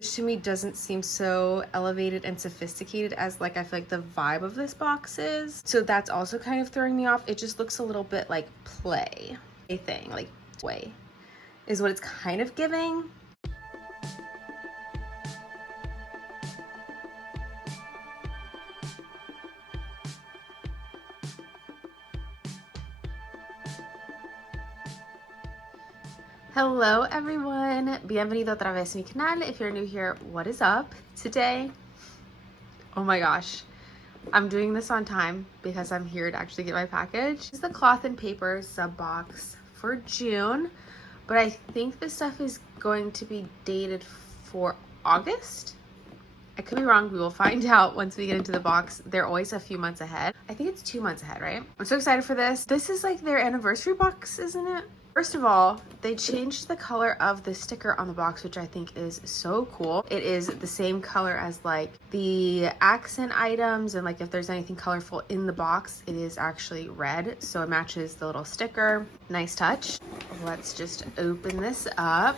which to me doesn't seem so elevated and sophisticated as like I feel like the vibe of this box is. So that's also kind of throwing me off. It just looks a little bit like play thing, like way is what it's kind of giving. Hello everyone, bienvenido otra vez a mi canal. If you're new here, what is up? Today, oh my gosh, I'm doing this on time because I'm here to actually get my package. This is the cloth and paper sub box for June, but I think this stuff is going to be dated for August. I could be wrong. We will find out once we get into the box. They're always a few months ahead. I think it's 2 months ahead, right? I'm so excited for this. This is like their anniversary box, isn't it? First of all, they changed the color of the sticker on the box, which I think is so cool. It is the same color as like the accent items, and like if there's anything colorful in the box, it is actually red, so it matches the little sticker. Nice touch. Let's just open this up.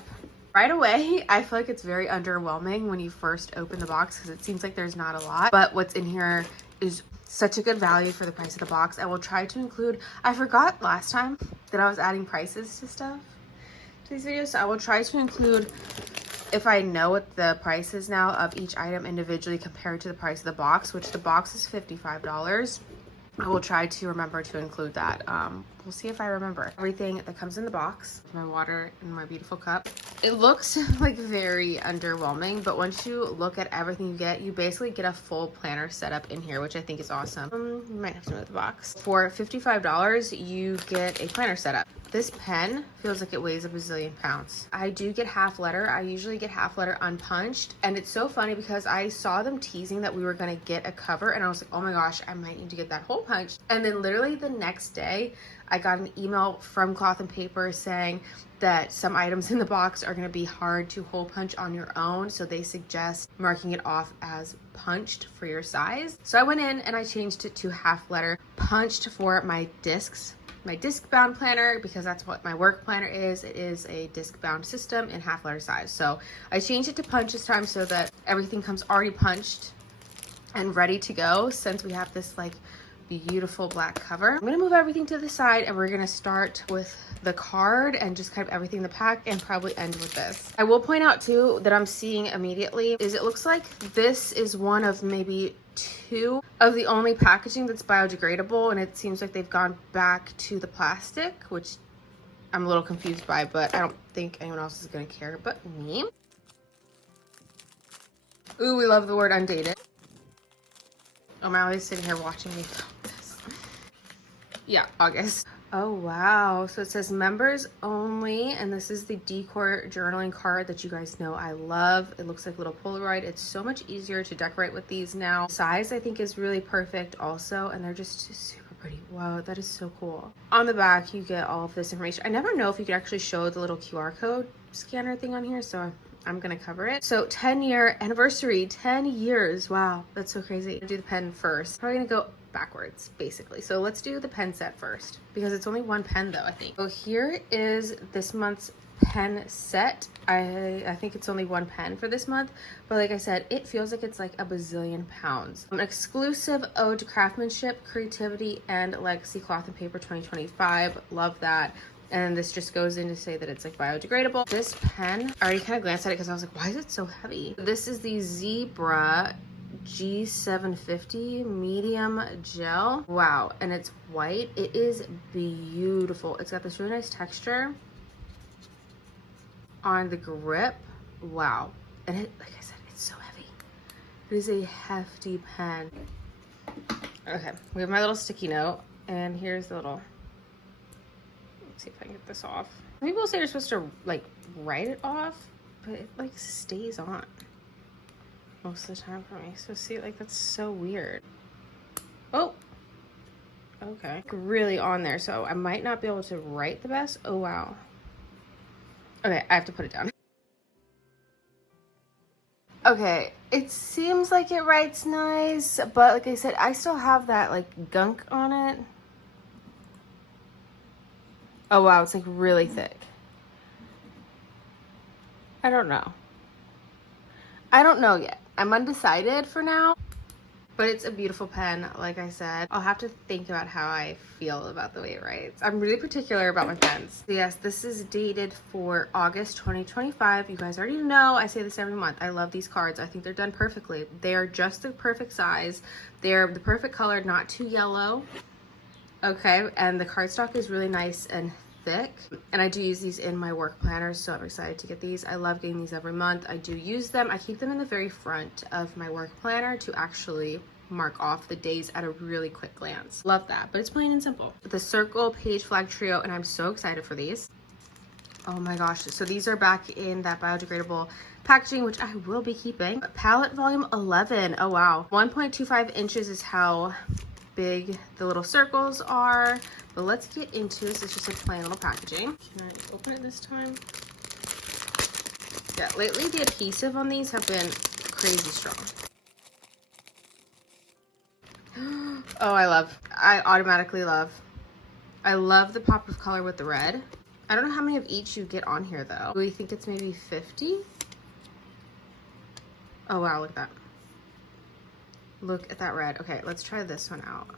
Right away, I feel like it's very underwhelming when you first open the box because it seems like there's not a lot, but what's in here is such a good value for the price of the box. I will try to include, I forgot last time that I was adding prices to stuff to these videos, so I will try to include, if I know what the price is now of each item individually compared to the price of the box, which the box is $55. I will try to remember to include that. We'll see if I remember. Everything that comes in the box, my water in my beautiful cup. It looks like very underwhelming, but once you look at everything you get, you basically get a full planner setup in here, which I think is awesome. You might have to move the box. For $55, you get a planner setup. This pen feels like it weighs a bazillion pounds. I do get half letter. I usually get half letter unpunched. And it's so funny because I saw them teasing that we were gonna get a cover and I was like, oh my gosh, I might need to get that hole punched. And then literally the next day, I got an email from Cloth and Paper saying that some items in the box are gonna be hard to hole punch on your own. So they suggest marking it off as punched for your size. So I went in and I changed it to half letter punched for my discs. My disc bound planner, because that's what my work planner is. It is a disc bound system in half letter size. So I changed it to punch this time so that everything comes already punched and ready to go, since we have this like beautiful black cover. I'm gonna move everything to the side and we're gonna start with the card and just kind of everything in the pack and probably end with this. I will point out too that I'm seeing immediately is it looks like this is one of maybe 2 of the only packaging that's biodegradable, and it seems like they've gone back to the plastic, which I'm a little confused by, but I don't think anyone else is gonna care but me. Ooh, we love the word undated. Oh, my always sitting here watching me film this. Yeah, August. Oh wow, so it says members only, and this is the decor journaling card that you guys know I love. It looks like a little Polaroid. It's so much easier to decorate with these now. Size I think is really perfect also, and they're just super pretty. Wow, that is so cool. On the back you get all of this information. I never know if you could actually show the little QR code scanner thing on here, so I'm gonna cover it. So 10-year anniversary, 10 years. Wow, that's so crazy. I'll do the pen first. Probably gonna go backwards basically. So let's do the pen set first because it's only one pen though, I think. So here is this month's pen set. I think it's only one pen for this month, but like I said, it feels like it's like a bazillion pounds. An exclusive ode to craftsmanship, creativity, and legacy cloth and paper 2025. Love that. And this just goes in to say that it's like biodegradable. This pen, I already kind of glanced at it because I was like, why is it so heavy? This is the Zebra G750 medium gel. Wow, and it's white. It is beautiful. It's got this really nice texture on the grip. Wow, and it, like I said, it's so heavy. It is a hefty pen. Okay, we have my little sticky note, and here's the little, let's see if I can get this off. People say you're supposed to like write it off, but it like stays on most of the time for me. So see, like that's so weird. Oh, okay, really on there, so I might not be able to write the best. Oh wow. Okay, I have to put it down. Okay, it seems like it writes nice, but like I said, I still have that like gunk on it. Oh wow, it's like really thick. I don't know. I don't know yet. I'm undecided for now. But it's a beautiful pen, like I said. I'll have to think about how I feel about the way it writes. I'm really particular about my pens. So yes, this is dated for August 2025. You guys already know I say this every month. I love these cards. I think they're done perfectly. They are just the perfect size. They're the perfect color, not too yellow. Okay, and the cardstock is really nice and thick, and I do use these in my work planners, so I'm excited to get these. I love getting these every month. I do use them. I keep them in the very front of my work planner to actually mark off the days at a really quick glance. Love that, but it's plain and simple. The circle page flag trio, and I'm so excited for these. Oh my gosh, so these are back in that biodegradable packaging, which I will be keeping. Palette volume 11. Oh wow, 1.25 inches is how big the little circles are. But let's get into this. It's just a plain little packaging. Can I open it this time? Yeah, lately the adhesive on these have been crazy strong. Oh, I automatically love. I love the pop of color with the red. I don't know how many of each you get on here though. Do we think it's maybe 50? Oh wow, look at that. Look at that red. Okay, let's try this one out.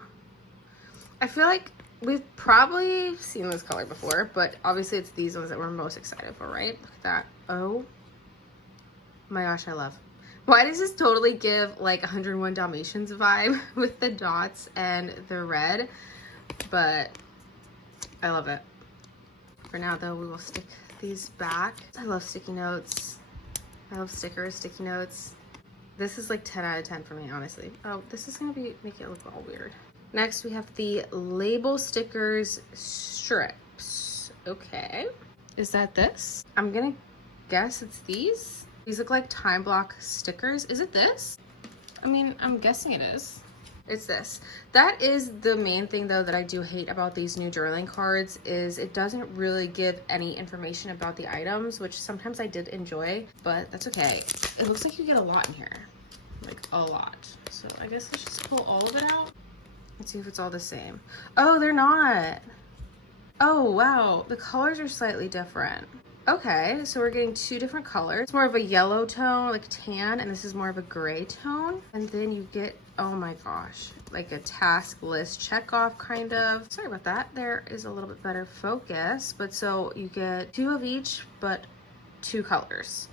I feel like we've probably seen this color before, but obviously it's these ones that we're most excited for, right? Look at that. Oh my gosh, I love. Why does this totally give like 101 Dalmatians vibe with the dots and the red? But I love it. For now though, we will stick these back. I love sticky notes. I love stickers, sticky notes. This is like 10 out of 10 for me, honestly. Oh, this is gonna make it look all weird. Next, we have the label stickers strips. Okay. Is that this? I'm gonna guess it's these. These look like time block stickers. Is it this? I mean, I'm guessing it is. It's this. That is the main thing though that I do hate about these new journaling cards is it doesn't really give any information about the items, which sometimes I did enjoy, but that's okay. It looks like you get a lot in here, like a lot. So I guess let's just pull all of it out. Let's see if it's all the same. Oh, they're not. Oh, wow. The colors are slightly different. Okay, so we're getting two different colors. It's more of a yellow tone, like tan, and this is more of a gray tone. And then you get, oh my gosh, like a task list check off kind of. Sorry about that. There is a little bit better focus, but so you get two of each, but two colors.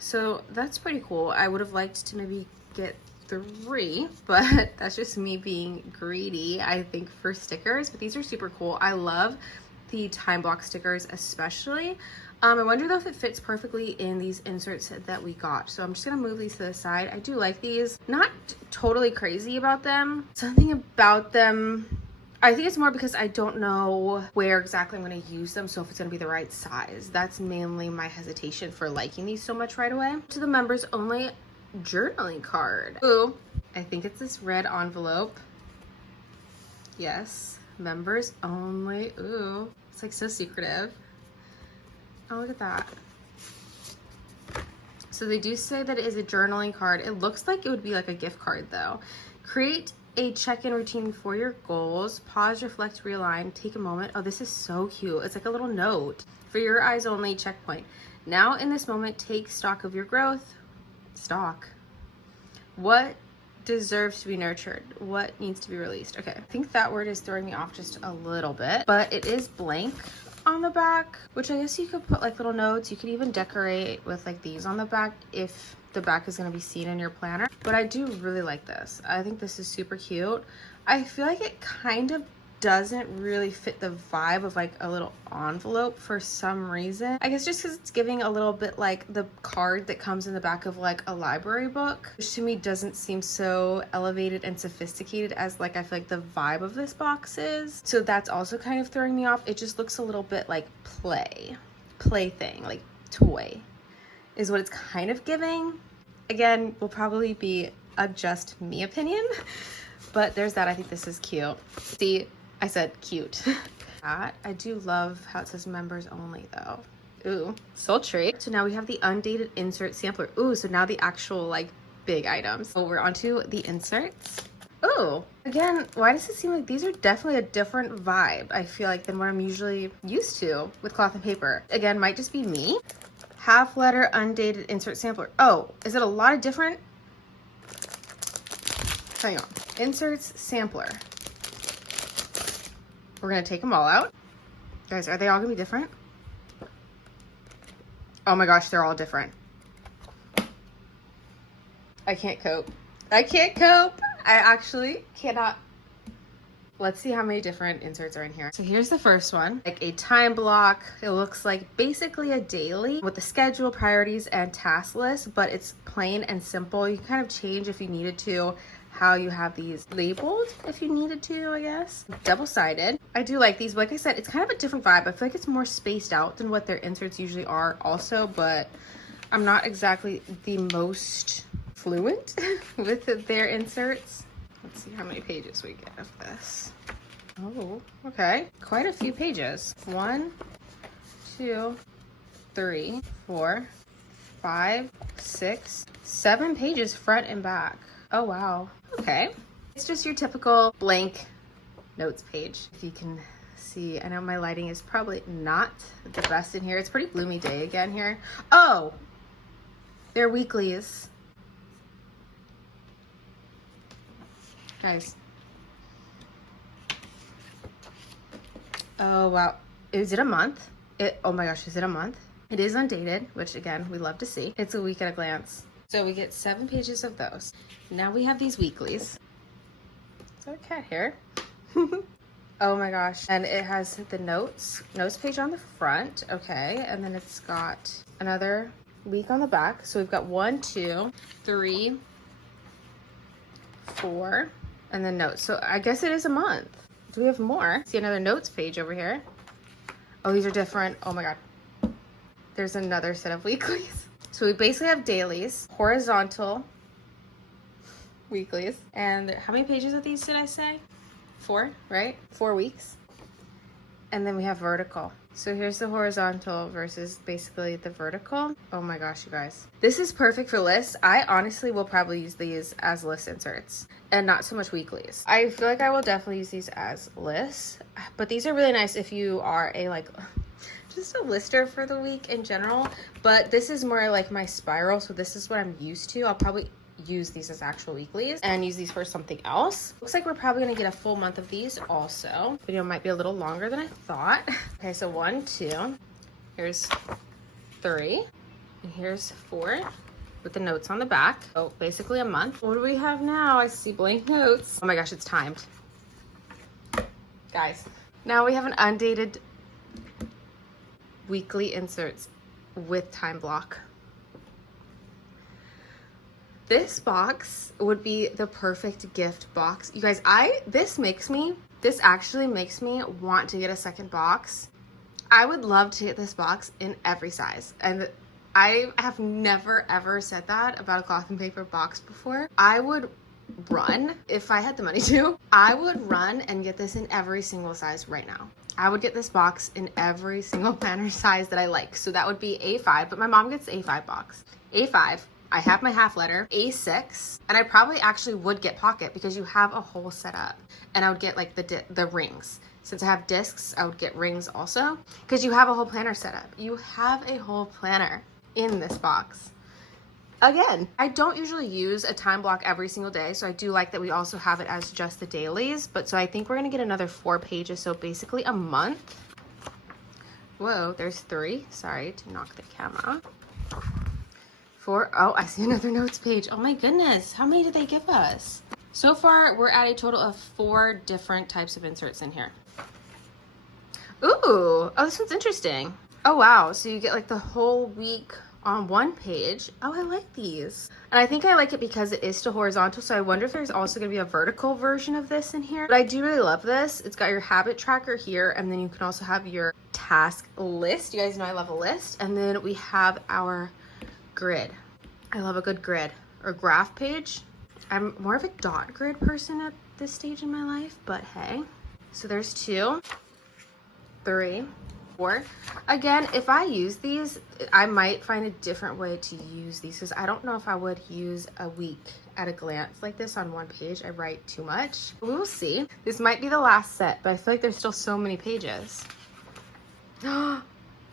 So that's pretty cool. I would have liked to maybe get 3, but that's just me being greedy, I think, for stickers. But these are super cool. I love the time block stickers especially. I wonder though if it fits perfectly in these inserts that we got. So I'm just gonna move these to the side. I do like these. Not totally crazy about them. Something about them, I think it's more because I don't know where exactly I'm gonna use them, so if it's gonna be the right size. That's mainly my hesitation for liking these so much right away. To the members only journaling card. Ooh, I think it's this red envelope. Yes, members only. Ooh, it's like so secretive. Oh, look at that. So they do say that it is a journaling card. It looks like it would be like a gift card though. Create a check-in routine for your goals. Pause, reflect, realign, take a moment. Oh, this is so cute. It's like a little note. For your eyes only checkpoint. Now in this moment, take stock of your growth. Stock. What deserves to be nurtured? What needs to be released? Okay, I think that word is throwing me off just a little bit, but it is blank on the back, which I guess you could put like little notes. You could even decorate with like these on the back if the back is going to be seen in your planner. But I do really like this. I think this is super cute. I feel like it kind of doesn't really fit the vibe of like a little envelope for some reason. I guess just because it's giving a little bit like the card that comes in the back of like a library book, which to me doesn't seem so elevated and sophisticated as like I feel like the vibe of this box is. So that's also kind of throwing me off. It just looks a little bit like plaything, like toy is what it's kind of giving. Again, will probably be a just me opinion, but there's that. I think this is cute. See, I said cute. I do love how it says members only though. Ooh, sultry. So now we have the undated insert sampler. Ooh, so now the actual like big items. So we're onto the inserts. Ooh, again, why does it seem like these are definitely a different vibe, I feel like, than what I'm usually used to with cloth and paper? Again, might just be me. half letter undated insert sampler. Oh, is it a lot of different? Hang on. Inserts sampler. We're gonna take them all out. Guys, are they all gonna be different? Oh my gosh, they're all different. I can't cope. I can't cope. I actually cannot. Let's see how many different inserts are in here. So here's the first one, like a time block. It looks like basically a daily with the schedule, priorities, and task list, but it's plain and simple. You can kind of change if you needed to, how you have these labeled if you needed to, I guess. Double-sided. I do like these, but like I said, it's kind of a different vibe. I feel like it's more spaced out than what their inserts usually are also, but I'm not exactly the most fluent with their inserts. Let's see how many pages we get of this. Oh, okay. Quite a few pages. 1, 2, 3, 4, 5, 6, 7 pages front and back. Oh, wow. Okay. It's just your typical blank notes page. If you can see, I know my lighting is probably not the best in here. It's a pretty gloomy day again here. Oh, they're weeklies. Guys. Oh, wow. Is it a month? Oh my gosh, is it a month? It is undated, which again, we love to see. It's a week at a glance. So we get 7 pages of those. Now we have these weeklies. Is that a cat hair? Oh my gosh. And it has the notes page on the front. Okay. And then it's got another week on the back. So we've got 1, 2, 3, 4. And then notes. So I guess it is a month. Do we have more? See another notes page over here. Oh, these are different. Oh my God. There's another set of weeklies. So we basically have dailies, horizontal weeklies. And how many pages of these did I say? 4, right? 4 weeks. And then we have vertical. So here's the horizontal versus basically the vertical. Oh my gosh, you guys. This is perfect for lists. I honestly will probably use these as list inserts and not so much weeklies. I feel like I will definitely use these as lists, but these are really nice if you are a just a lister for the week in general. But this is more like my spiral. So this is what I'm used to. I'll probably use these as actual weeklies and use these for something else. Looks like we're probably gonna get a full month of these also. Video might be a little longer than I thought. Okay, so 1, 2, here's 3, and here's 4 with the notes on the back. So basically a month. What do we have now? I see blank notes. Oh my gosh, it's timed. Guys, now we have an undated weekly inserts with time block. This box would be the perfect gift box. You guys, this actually makes me want to get a second box. I would love to get this box in every size. And I have never ever said that about a cloth and paper box before. I would run, if I had the money to, I would run and get this in every single size right now. I would get this box in every single planner size that I like. So that would be A5, but my mom gets the A5 box. A5. I have my half letter, A6, and I probably actually would get pocket because you have a whole setup. And I would get like the rings. Since I have discs, I would get rings also because you have a whole planner setup. You have a whole planner in this box. Again, I don't usually use a time block every single day, so I do like that we also have it as just the dailies. But so I think we're gonna get another 4 pages, so basically a month. Whoa, there's 3. Sorry to knock the camera. 4. Oh, I see another notes page. Oh my goodness, how many did they give us? So far, we're at a total of 4 different types of inserts in here. Ooh, oh, this one's interesting. Oh wow, so you get like the whole week on one page. Oh, I like these. And I think I like it because it is still horizontal, so I wonder if there's also gonna be a vertical version of this in here. But I do really love this. It's got your habit tracker here, and then you can also have your task list. You guys know I love a list. And then we have our grid. I love a good grid or graph page. I'm more of a dot grid person at this stage in my life, but hey. So there's 2, 3, 4. Again, if I use these, I might find a different way to use these because I don't know if I would use a week at a glance like this on one page. I write too much. We will see. This might be the last set, but I feel like there's still so many pages.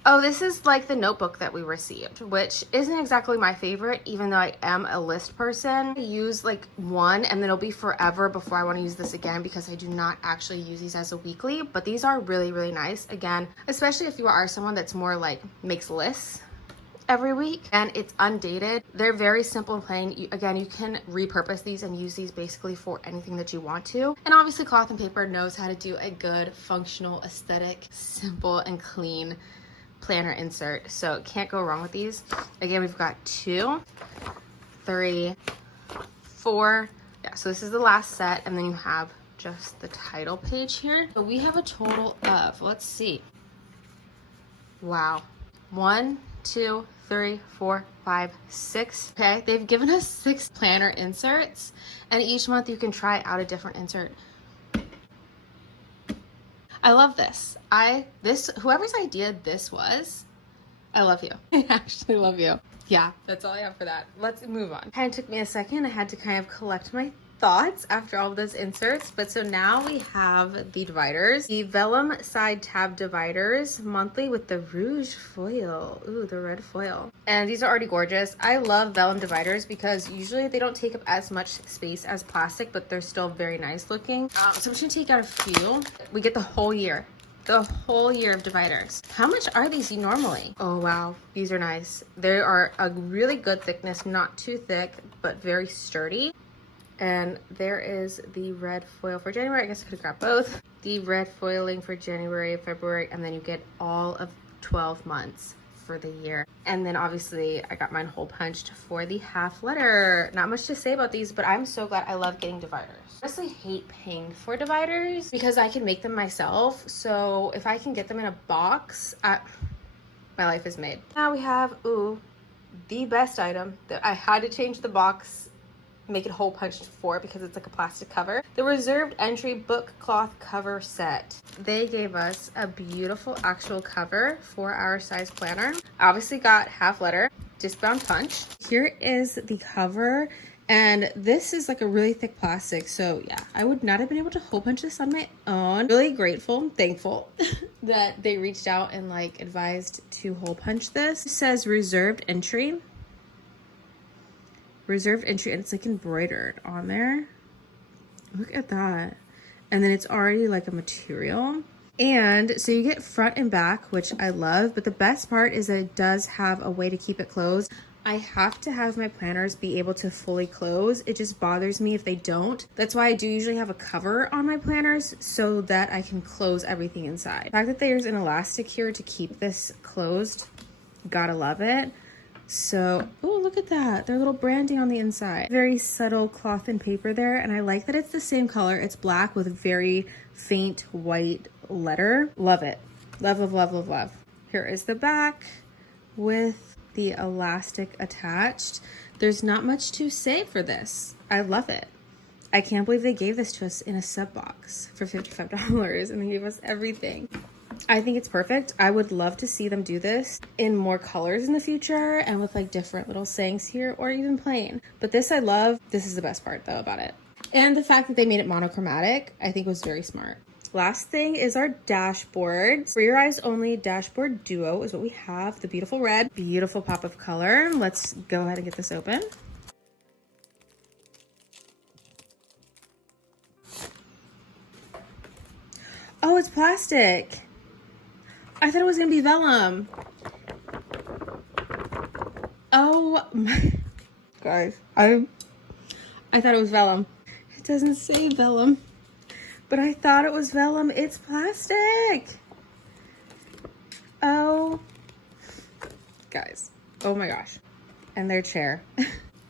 Oh, this is like the notebook that we received, which isn't exactly my favorite, even though I am a list person. I use like one and then it'll be forever before I want to use this again because I do not actually use these as a weekly, but these are really, really nice. Again, especially if you are someone that's more like makes lists every week, and it's undated. They're very simple and plain. Again, you can repurpose these and use these basically for anything that you want to. And obviously Cloth and Paper knows how to do a good, functional, aesthetic, simple and clean planner insert, so can't go wrong with these. Again, we've got 2, 3, 4. Yeah, so this is the last set, and then you have just the title page here. So we have a total of, let's see, wow, 1, 2, 3, 4, 5, 6. Okay, they've given us 6 planner inserts, and each month you can try out a different insert. I love this. Whoever's idea this was, I love you. I actually love you. Yeah, that's all I have for that. Let's move on. Kind of took me a second. I had to kind of collect my thoughts after all of those inserts. But so now we have the dividers, the vellum side tab dividers monthly with the rouge foil. Ooh, the red foil. And these are already gorgeous. I love vellum dividers because usually they don't take up as much space as plastic, but they're still very nice looking. So I'm just gonna take out a few. We get the whole year. The whole year of dividers. How much are these normally? Oh wow, these are nice. They are a really good thickness, not too thick, but very sturdy. And there is the red foil for January. I guess I could grab both. The red foiling for January, February, and then you get all of 12 months for the year. And then obviously I got mine hole punched for the half letter. Not much to say about these, but I'm so glad. I love getting dividers. I honestly hate paying for dividers because I can make them myself. So if I can get them in a box, my life is made. Now we have, ooh, the best item that I had to change the box, make it hole punched for because it's like a plastic cover. The reserved entry book cloth cover set. They gave us a beautiful actual cover for our size planner. Obviously got half letter, discbound punch. Here is the cover, and this is like a really thick plastic. So yeah, I would not have been able to hole punch this on my own. Really grateful, thankful that they reached out and like advised to hole punch this. It says reserved entry. Reserved entry, and it's like embroidered on there. Look at that. And then it's already like a material. And so you get front and back, which I love, but the best part is that it does have a way to keep it closed. I have to have my planners be able to fully close. It just bothers me if they don't. That's why I do usually have a cover on my planners so that I can close everything inside. The fact that there's an elastic here to keep this closed, gotta love it. So, oh, look at that. Their little branding on the inside. Very subtle cloth and paper there. And I like that it's the same color. It's black with very faint white letter. Love it. Love, love, love, love, love. Here is the back with the elastic attached. There's not much to say for this. I love it. I can't believe they gave this to us in a sub box for $55 and they gave us everything. I think it's perfect. I would love to see them do this in more colors in the future and with like different little sayings here or even plain. But this I love. This is the best part though about it. And the fact that they made it monochromatic, I think was very smart. Last thing is our dashboard. For your eyes only dashboard duo is what we have. The beautiful red, beautiful pop of color. Let's go ahead and get this open. Oh, it's plastic. I thought it was gonna be vellum. Oh my, guys, I thought it was vellum. It doesn't say vellum, but I thought it was vellum. It's plastic. Oh, guys, oh my gosh. And their chair.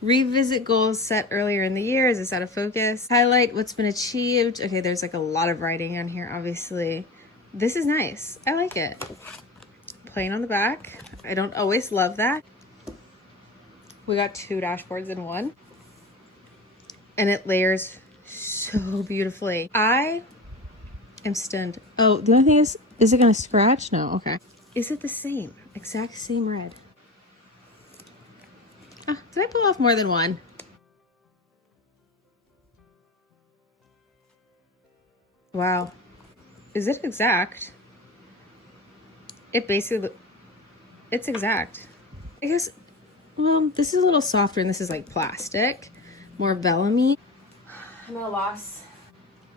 Revisit goals set earlier in the year. Is this out of focus? Highlight what's been achieved. Okay, there's like a lot of writing on here, obviously. This is nice. I like it. Plain on the back. I don't always love that. We got 2 dashboards in one. And it layers so beautifully. I am stunned. Oh, the only thing is it gonna scratch? No, okay. Is it the same? Exact same red. Ah, did I pull off more than one? Wow. Is it exact? It basically, It's exact. I guess, well, this is a little softer and this is like plastic, more vellum-y. I'm at a loss.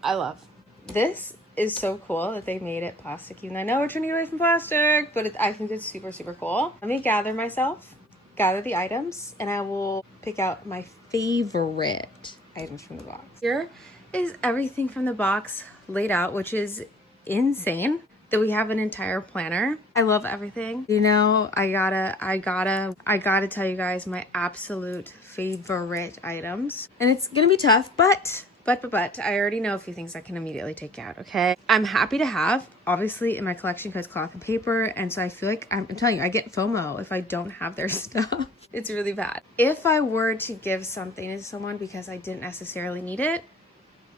I love. This is so cool that they made it plastic. Even though I know we're turning away from plastic, but I think it's super, super cool. Let me gather the items, and I will pick out my favorite items from the box. Here is everything from the box laid out, which is insane that we have an entire planner. I love everything. You know, I gotta tell you guys my absolute favorite items. And it's gonna be tough, but I already know a few things I can immediately take out, okay? I'm happy to have, obviously, in my collection because cloth and paper, and so I feel like, I'm telling you, I get FOMO if I don't have their stuff. It's really bad. If I were to give something to someone because I didn't necessarily need it,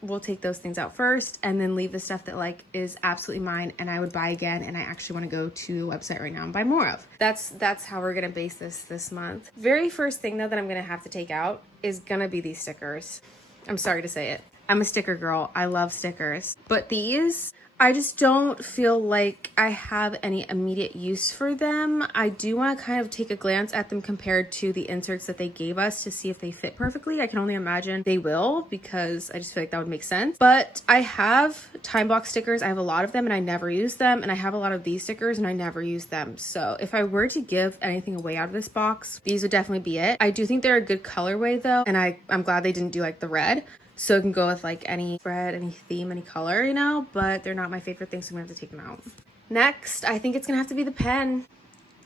we'll take those things out first and then leave the stuff that like is absolutely mine and I would buy again and I actually want to go to the website right now and buy more of. That's how we're gonna base this month. Very first thing though that I'm gonna have to take out is gonna be these stickers. I'm sorry to say it. I'm a sticker girl. I love stickers. But these, I just don't feel like I have any immediate use for them. I do want to kind of take a glance at them compared to the inserts that they gave us to see if they fit perfectly. I can only imagine they will because I just feel like that would make sense. But I have time box stickers. I have a lot of them and I never use them. And I have a lot of these stickers and I never use them. So if I were to give anything away out of this box, these would definitely be it. I do think they're a good colorway though. And I'm glad they didn't do like the red. So it can go with like any red, any theme, any color, you know, but they're not my favorite things, so I'm gonna have to take them out. Next, I think it's gonna have to be the pen.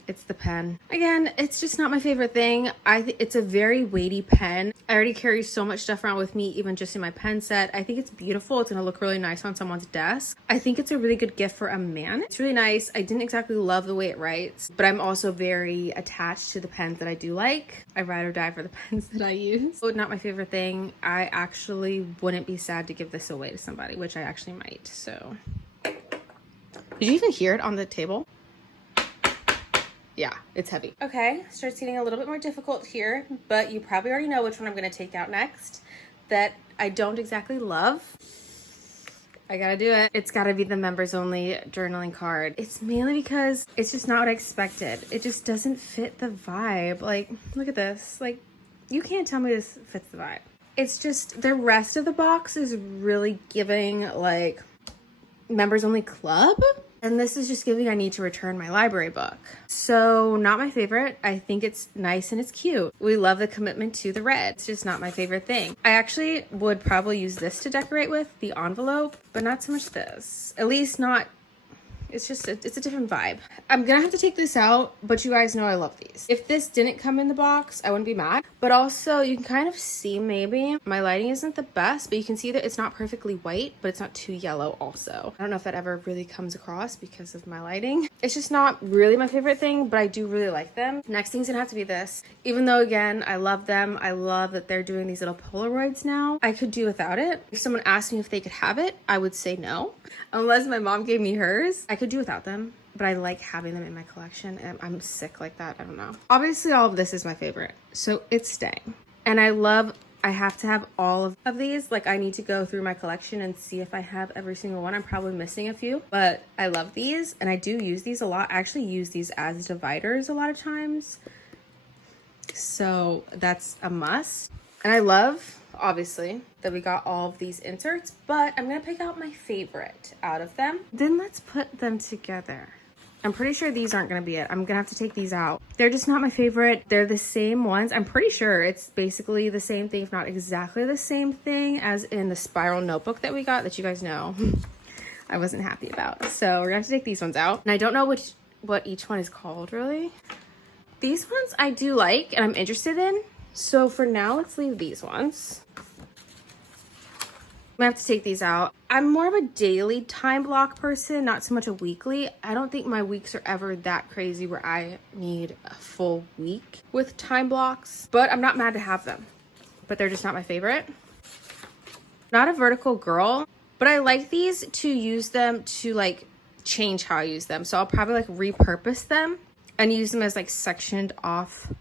It's the pen. Again, it's just not my favorite thing. It's a very weighty pen. I already carry so much stuff around with me, even just in my pen set. I think it's beautiful. It's gonna look really nice on someone's desk. I think it's a really good gift for a man. It's really nice. I didn't exactly love the way it writes, but I'm also very attached to the pens that I do like. I ride or die for the pens that I use. So not my favorite thing. I actually wouldn't be sad to give this away to somebody, which I actually might, so. Did you even hear it on the table? Yeah, it's heavy. Okay, starts getting a little bit more difficult here, but you probably already know which one I'm gonna take out next that I don't exactly love. I gotta do it. It's gotta be the members only journaling card. It's mainly because it's just not what I expected. It just doesn't fit the vibe. Like, look at this. Like, you can't tell me this fits the vibe. It's just, the rest of the box is really giving like members only club. And this is just giving I need to return my library book. So not my favorite. I think it's nice and it's cute. We love the commitment to the red. It's just not my favorite thing. I actually would probably use this to decorate with, the envelope, but not so much this. At least not, it's just, it's a different vibe. I'm gonna have to take this out, but you guys know I love these. If this didn't come in the box, I wouldn't be mad. But also you can kind of see maybe, my lighting isn't the best, but you can see that it's not perfectly white, but it's not too yellow also. I don't know if that ever really comes across because of my lighting. It's just not really my favorite thing, but I do really like them. Next thing's gonna have to be this. Even though again, I love them. I love that they're doing these little Polaroids now. I could do without it. If someone asked me if they could have it, I would say no. Unless my mom gave me hers, I could do without them, but I like having them in my collection and I'm sick like that. I don't know. Obviously all of this is my favorite, so it's staying. And I have to have all of these. Like I need to go through my collection and see if I have every single one. I'm probably missing a few, but I love these and I do use these a lot. I actually use these as dividers a lot of times. So that's a must. And I love, obviously, that we got all of these inserts, but I'm gonna pick out my favorite out of them. Then let's put them together. I'm pretty sure these aren't gonna be it. I'm gonna have to take these out. They're just not my favorite. They're the same ones. I'm pretty sure it's basically the same thing, if not exactly the same thing as in the spiral notebook that we got that you guys know I wasn't happy about. So we're gonna have to take these ones out. And I don't know what each one is called really. These ones I do like and I'm interested in. So for now, let's leave these ones. I'm gonna have to take these out. I'm more of a daily time block person, not so much a weekly. I don't think my weeks are ever that crazy where I need a full week with time blocks, but I'm not mad to have them. But they're just not my favorite. Not a vertical girl, but I like these to use them to like change how I use them. So I'll probably like repurpose them and use them as like sectioned off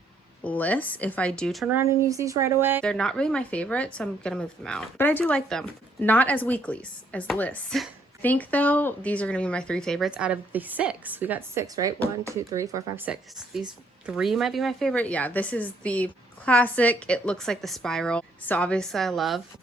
lists if I do turn around and use these right away. They're not really my favorite, so I'm gonna move them out, but I do like them. Not as weeklies, as lists. think though, these are gonna be my 3 favorites out of the 6. We got 6, right? 1, 2, 3, 4, 5, 6. These 3 might be my favorite. Yeah, this is the classic. It looks like the spiral. So obviously I love.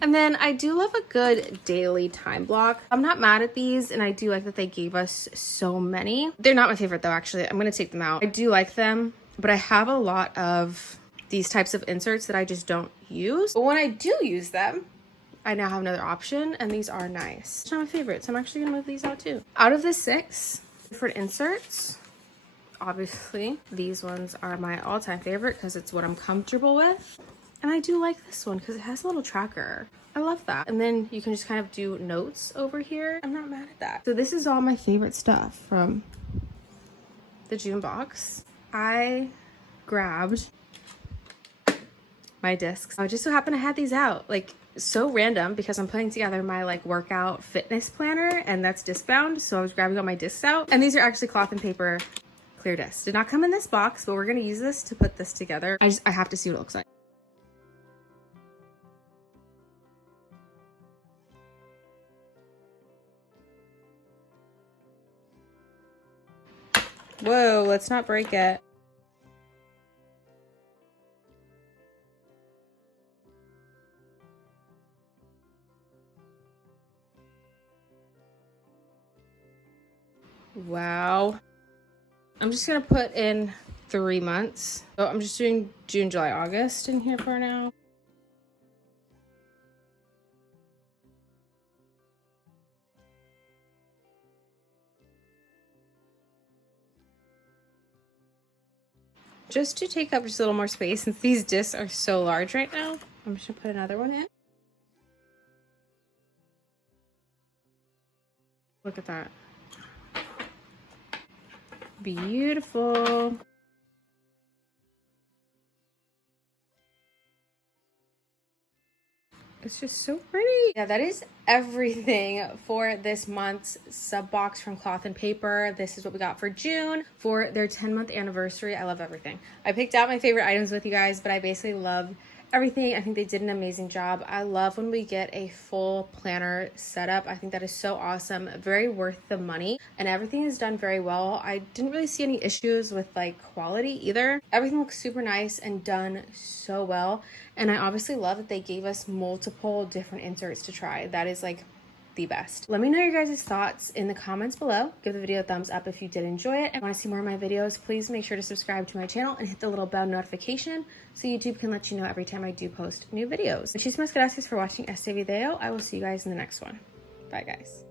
And then I do love a good daily time block. I'm not mad at these, and I do like that they gave us so many. They're not my favorite though, actually. I'm gonna take them out. I do like them, but I have a lot of these types of inserts that I just don't use. But when I do use them, I now have another option, and these are nice. It's not my favorite, so I'm actually gonna move these out too. Out of the 6 different inserts, obviously, these ones are my all-time favorite because it's what I'm comfortable with. And I do like this one because it has a little tracker. I love that. And then you can just kind of do notes over here. I'm not mad at that. So this is all my favorite stuff from the June box. I grabbed my discs. I just so happened I had these out. Like, so random because I'm putting together my like workout fitness planner, and that's disc bound. So I was grabbing all my discs out. And these are actually cloth and paper clear discs. Did not come in this box, but we're gonna use this to put this together. I have to see what it looks like. Whoa, let's not break it. Wow. I'm just gonna put in 3 months. So I'm just doing June, July, August in here for now. Just to take up just a little more space, since these discs are so large right now, I'm just gonna put another one in. Look at that. Beautiful. It's just so pretty. Yeah, that is everything for this month's sub box from Cloth and Paper. This is what we got for June for their 10-month anniversary. I love everything. I picked out my favorite items with you guys, but I basically love everything. I think they did an amazing job. I love when we get a full planner setup. I think that is so awesome. Very worth the money, and everything is done very well. I didn't really see any issues with like quality either. Everything looks super nice and done so well. And I obviously love that they gave us multiple different inserts to try. That is like the best. Let me know your guys' thoughts in the comments below. Give the video a thumbs up if you did enjoy it. And want to see more of my videos, please make sure to subscribe to my channel and hit the little bell notification so YouTube can let you know every time I do post new videos. Muchísimas gracias for watching este video. I will see you guys in the next one. Bye guys.